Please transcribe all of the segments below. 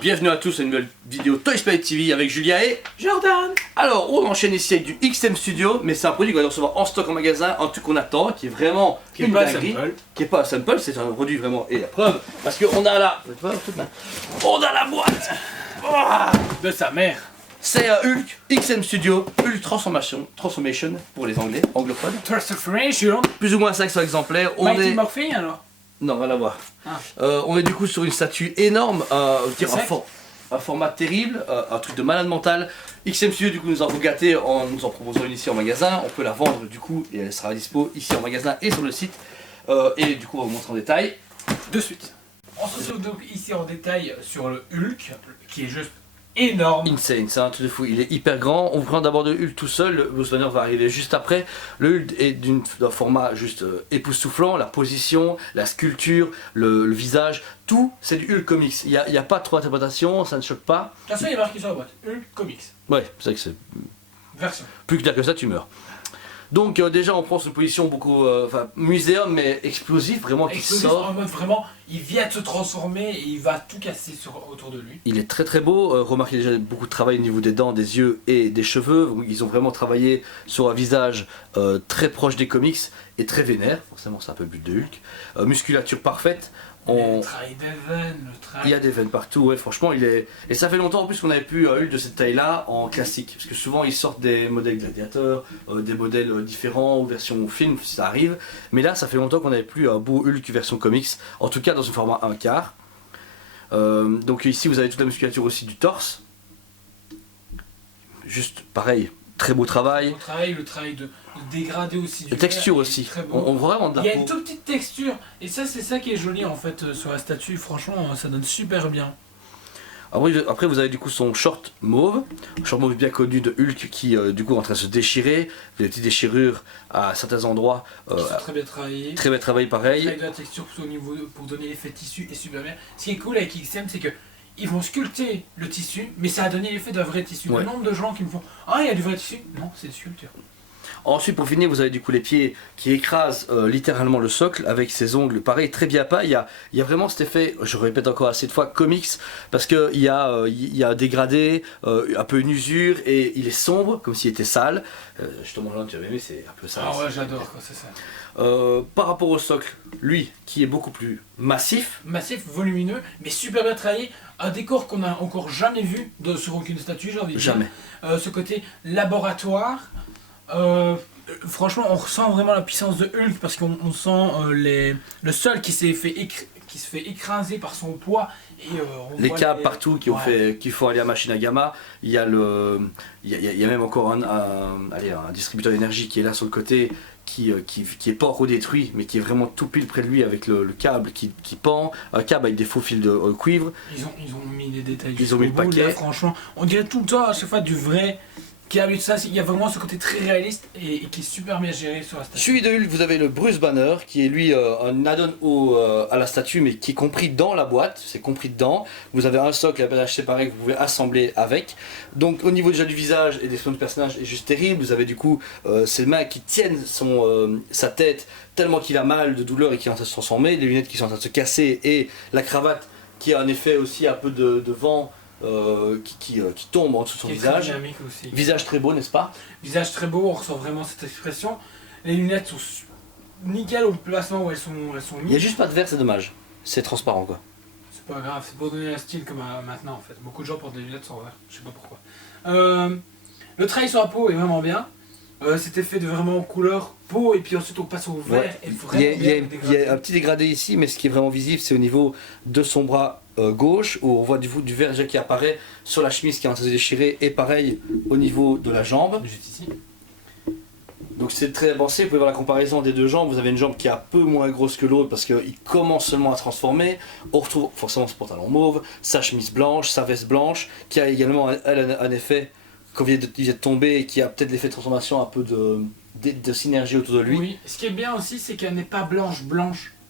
Bienvenue à tous à une nouvelle vidéo Toy Spy TV avec Julia et Jordan. Alors on enchaîne ici avec du XM Studio, mais c'est un produit qu'on va recevoir en stock en magasin, un truc qu'on attend, qui est vraiment Qui est une pas dinguerie, sample. qui est pas un sample, c'est un produit vraiment, et la preuve, parce qu'on a là, on a la boîte. De sa mère. C'est un Hulk XM Studio, Hulk Transformation pour les anglais, anglophones. Transformation. Plus ou moins 500 exemplaires. Mighty Morphin alors. Non, rien à voir. Ah. On est du coup sur une statue énorme, C'est sec. un format terrible, un truc de malade mental. XM Studio du coup nous a gâté en nous en proposant une ici en magasin. On peut la vendre du coup et elle sera à dispo ici en magasin et sur le site. Et du coup on va vous montrer en détail. De suite. On se retrouve donc ici en détail sur le Hulk, qui est juste énorme. Insane, c'est un truc de fou, il est hyper grand. On prend d'abord de Hulk tout seul, le Bruce Banner va arriver juste après. Le Hulk est d'un format juste époustouflant, la position, la sculpture, le visage, tout c'est du Hulk Comics. Il n'y a pas trop d'interprétation, ça ne choque pas. De toute façon, il est marqué sur la boîte. Hulk Comics. Ouais, c'est vrai que c'est Version. plus clair que ça, tu meurs. Donc déjà on prend une position beaucoup, muséum mais explosif, vraiment qui Explosif sort. en mode vraiment, il vient de se transformer et il va tout casser autour de lui. Il est très très beau, remarquez déjà beaucoup de travail au niveau des dents, des yeux et des cheveux. Ils ont vraiment travaillé sur un visage très proche des comics et très vénère, forcément c'est un peu le but de Hulk. Musculature parfaite. Le travail des veines, le travail... Il y a des veines partout, ouais, franchement il est... Et ça fait longtemps en plus qu'on avait plus Hulk de cette taille là en classique, parce que souvent ils sortent des modèles gladiateurs, des modèles différents ou version film si ça arrive, mais là ça fait longtemps qu'on n'avait plus un beau Hulk version comics, en tout cas dans un format 1/4. Donc ici vous avez toute la musculature aussi du torse, juste pareil, très beau travail. Le travail de dégradé aussi du La texture verre est aussi, très beau. on voit vraiment de la Il y a peau. une toute petite texture, et ça c'est ça qui est joli en fait sur la statue, franchement ça donne super bien. Après vous avez du coup son short mauve bien connu de Hulk qui du coup est en train de se déchirer, des petites déchirures à certains endroits. Qui sont très bien travaillés. Très bien travaillé pareil. Avec de la texture au niveau pour donner l'effet tissu est super bien. Ce qui est cool avec XM c'est que ils vont sculpter le tissu, mais ça a donné l'effet d'un vrai tissu. Ouais. Le nombre de gens qui me font « Ah il y a du vrai tissu !» Non, c'est une sculpture. Ensuite pour finir vous avez du coup les pieds qui écrasent littéralement le socle avec ses ongles pareil très bien pas. Il y a vraiment cet effet, je répète encore assez de fois, comics, parce qu'il y a un dégradé, un peu une usure et il est sombre comme s'il était sale. Justement là tu avais aimé, c'est un peu ça. Ah ouais j'adore quand c'est ça. Par rapport au socle, lui qui est beaucoup plus massif. Massif, volumineux, mais super bien travaillé. Un décor qu'on a encore jamais vu sur aucune statue, j'ai envie de dire. Jamais. Ce côté laboratoire. Franchement, on ressent vraiment la puissance de Hulk parce qu'on sent le sol qui se fait écraser par son poids. Et, on Les voit câbles partout qui font aller à machine à gamma. Il y a même encore un distributeur d'énergie qui est là sur le côté qui est pas redétruit mais qui est vraiment tout pile près de lui avec le câble qui pend. Un câble avec des faux fils de cuivre. Ils ont mis des détails. Ils ont mis le jusqu'au bout, paquet. là, franchement, on dirait tout le temps à chaque fois du vrai. Qui a vu ça, il y a vraiment ce côté très réaliste et qui est super bien géré sur la statue. Suivi de Hulk, vous avez le Bruce Banner qui est lui un add-on à la statue mais qui est compris dans la boîte, c'est compris dedans. Vous avez un socle et un personnage séparé que vous pouvez assembler avec. Donc au niveau déjà du visage et des soins de personnage est juste terrible. Vous avez du coup ses mains qui tiennent sa tête tellement qu'il a mal de douleur et qu'il est en train de se transformer, les lunettes qui sont en train de se casser et la cravate qui a en effet aussi un peu de vent. Qui tombe en dessous de son visage. Très dynamique aussi. Visage très beau, n'est-ce pas? Visage très beau, on ressent vraiment cette expression. Les lunettes sont nickel au placement où elles sont Il n'y a mises. juste pas de verre, c'est dommage. C'est transparent quoi. C'est pas grave, c'est pour donner un style comme maintenant en fait. Beaucoup de gens portent des lunettes sans verre, je sais pas pourquoi. Le travail sur la peau est vraiment bien. Cet effet de vraiment couleur peau et puis ensuite on passe au vert. Ouais. Et vraiment Il y a un petit dégradé ici, mais ce qui est vraiment visible, c'est au niveau de son bras gauche, où on voit du vert déjà qui apparaît sur la chemise qui est en train de se déchirer, et pareil au niveau de la jambe. Juste ici. Donc c'est très avancé, vous pouvez voir la comparaison des deux jambes. Vous avez une jambe qui est un peu moins grosse que l'autre parce qu'il commence seulement à transformer. On retrouve forcément ce pantalon mauve, sa chemise blanche, sa veste blanche, qui a également un effet, quand il vient de tomber, et qui a peut-être l'effet de transformation, un peu de synergie autour de lui. Oui, ce qui est bien aussi, c'est qu'elle n'est pas blanche.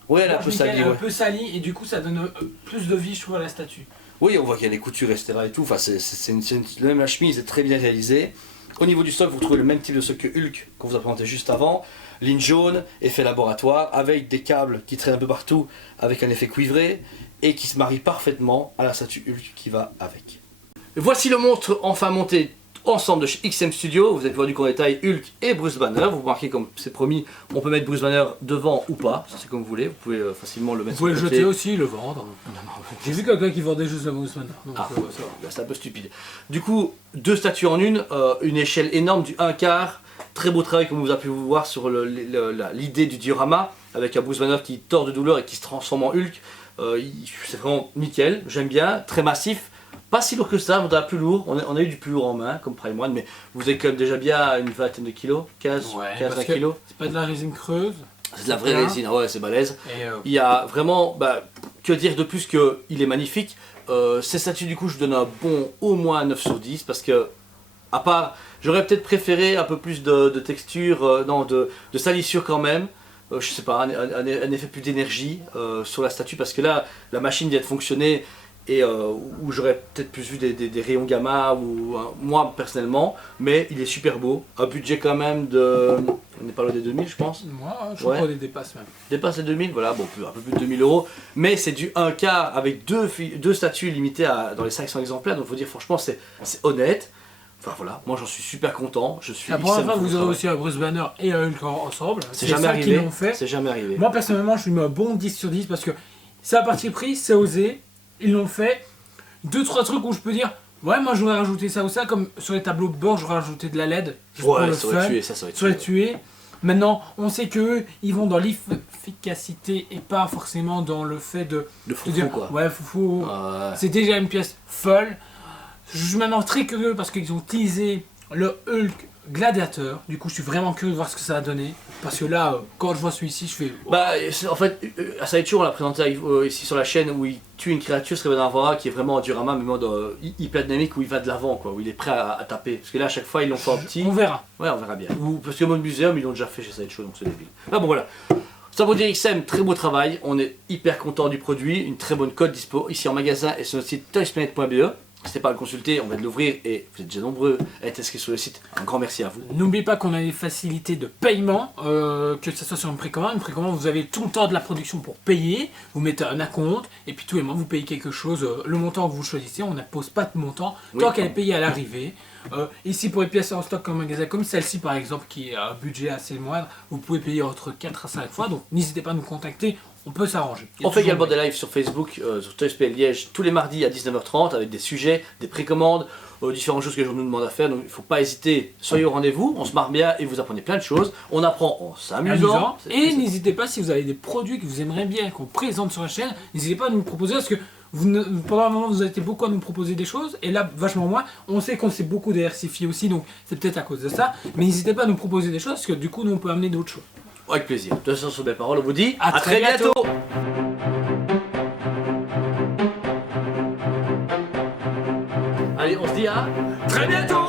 Ouais, elle est un peu salie, Elle est ouais. un peu salie et du coup ça donne plus de vie je trouve à la statue. Oui, on voit qu'il y a des coutures, etc. et tout. Enfin, même la chemise est très bien réalisée. Au niveau du stock, vous trouvez le même type de stock que Hulk qu'on vous a présenté juste avant. Ligne jaune, effet laboratoire, avec des câbles qui traînent un peu partout, avec un effet cuivré, et qui se marie parfaitement à la statue Hulk qui va avec. Et voici le monstre enfin monté ensemble de chez XM Studio. Vous avez vu du qu'on détaille Hulk et Bruce Banner. Vous remarquez comme c'est promis, on peut mettre Bruce Banner devant ou pas, ça c'est comme vous voulez. Vous pouvez facilement le mettre. Vous pouvez le sur côté. jeter aussi, le vendre. J'ai vu quelqu'un qui vendait juste la Bruce Banner. Donc, Ah, ça va. bah, c'est un peu stupide. Du coup, deux statues en une échelle énorme du 1/4. Très beau travail comme vous avez pu voir sur l'idée du diorama, avec un Bruce Banner qui tord de douleur et qui se transforme en Hulk. C'est vraiment nickel, j'aime bien, très massif. Pas si lourd que ça, on a plus lourd, on a eu du plus lourd en main, comme Prime One, mais vous avez quand même déjà bien une vingtaine de kilos, 15-20 kilos. C'est pas de la résine creuse. C'est de la vraie résine, ouais, c'est balèze. Et Il y a vraiment, que dire de plus qu'il est magnifique. Ces statues, du coup, je donne un bon au moins 9 sur 10, parce que, à part, j'aurais peut-être préféré un peu plus de texture, de salissure quand même. Je sais pas, un effet plus d'énergie sur la statue, parce que là, la machine vient de fonctionner. Et où j'aurais peut-être plus vu des rayons gamma, ou moi personnellement, mais il est super beau. Un budget quand même de. On n'est pas loin des 2000, je pense. moi, je crois qu'on les dépasse même. Dépasse les 2000, voilà, bon, un peu plus de 2000 euros. Mais c'est du 1/4 avec deux statues limitées dans les 500 exemplaires, donc faut dire franchement, c'est honnête. Enfin voilà, moi j'en suis super content. Je suis La première fois, vous aurez aussi un Bruce Banner et un Hulk ensemble. C'est jamais ça arrivé. qu'ils l'ont fait. C'est jamais arrivé. Moi personnellement, je lui mets un bon 10 sur 10 parce que c'est à parti pris, c'est osé. Ils l'ont fait. 2-3 trucs où je peux dire, ouais, moi j'aurais rajouté ça ou ça, comme sur les tableaux de bord, j'aurais rajouté de la LED. juste pour Ouais, le ça aurait fun, tué, ça aurait ça aurait tué. tué. Maintenant, on sait qu'eux, ils vont dans l'efficacité et pas forcément dans le fait de Le te foufou, dire, quoi. ouais, foufou, Ouais. c'est déjà une pièce folle. Je suis maintenant très curieux parce qu'ils ont teasé le Hulk gladiateur. Du coup, je suis vraiment curieux de voir ce que ça va donner. Parce que là, quand je vois celui-ci, je fais. Bah, en fait, Sideshow, on l'a présenté ici sur la chaîne où il tue une créature, ce Revenant qui est vraiment un diorama, mais mode hyper dynamique où il va de l'avant, quoi, où il est prêt à taper. Parce que là, à chaque fois, ils l'ont fait en petit. On verra. Ouais, on verra bien. Parce que mode muséum, ils l'ont déjà fait chez Sideshow, donc c'est débile. Ah bon, voilà. Ça pour dire XM, très beau travail. On est hyper content du produit. Une très bonne cote dispo ici en magasin et sur notre site toysplanet.be. N'hésitez pas à le consulter, on va le l'ouvrir et vous êtes déjà nombreux à être inscrits sur le site. Un grand merci à vous. N'oubliez pas qu'on a des facilités de paiement, que ce soit sur une précommande. Une précommande, vous avez tout le temps de la production pour payer. Vous mettez un acompte et puis tous les mois vous payez quelque chose. Le montant que vous choisissez, on n'impose pas de montant tant qu'elle est payée à l'arrivée. Ici pour les pièces en stock comme magasin, comme celle-ci par exemple, qui a un budget assez moindre, vous pouvez payer entre 4 à 5 fois. Donc n'hésitez pas à nous contacter. On peut s'arranger. On fait également des lives sur Facebook, sur ToysPL Liège, tous les mardis à 19h30 avec des sujets, des précommandes, différentes choses que les gens nous demandent à faire. Donc il ne faut pas hésiter, soyez au rendez-vous, on se marre bien et vous apprenez plein de choses. On apprend en s'amusant. Et n'hésitez pas si vous avez des produits que vous aimeriez bien qu'on présente sur la chaîne, n'hésitez pas à nous proposer parce que pendant un moment vous avez été beaucoup à nous proposer des choses et là vachement moins. On sait qu'on s'est beaucoup diversifié aussi donc c'est peut-être à cause de ça. Mais n'hésitez pas à nous proposer des choses parce que du coup nous on peut amener d'autres choses. Avec plaisir. De toute façon, sur belles paroles, on vous dit à très bientôt. Allez, on se dit à Très bientôt.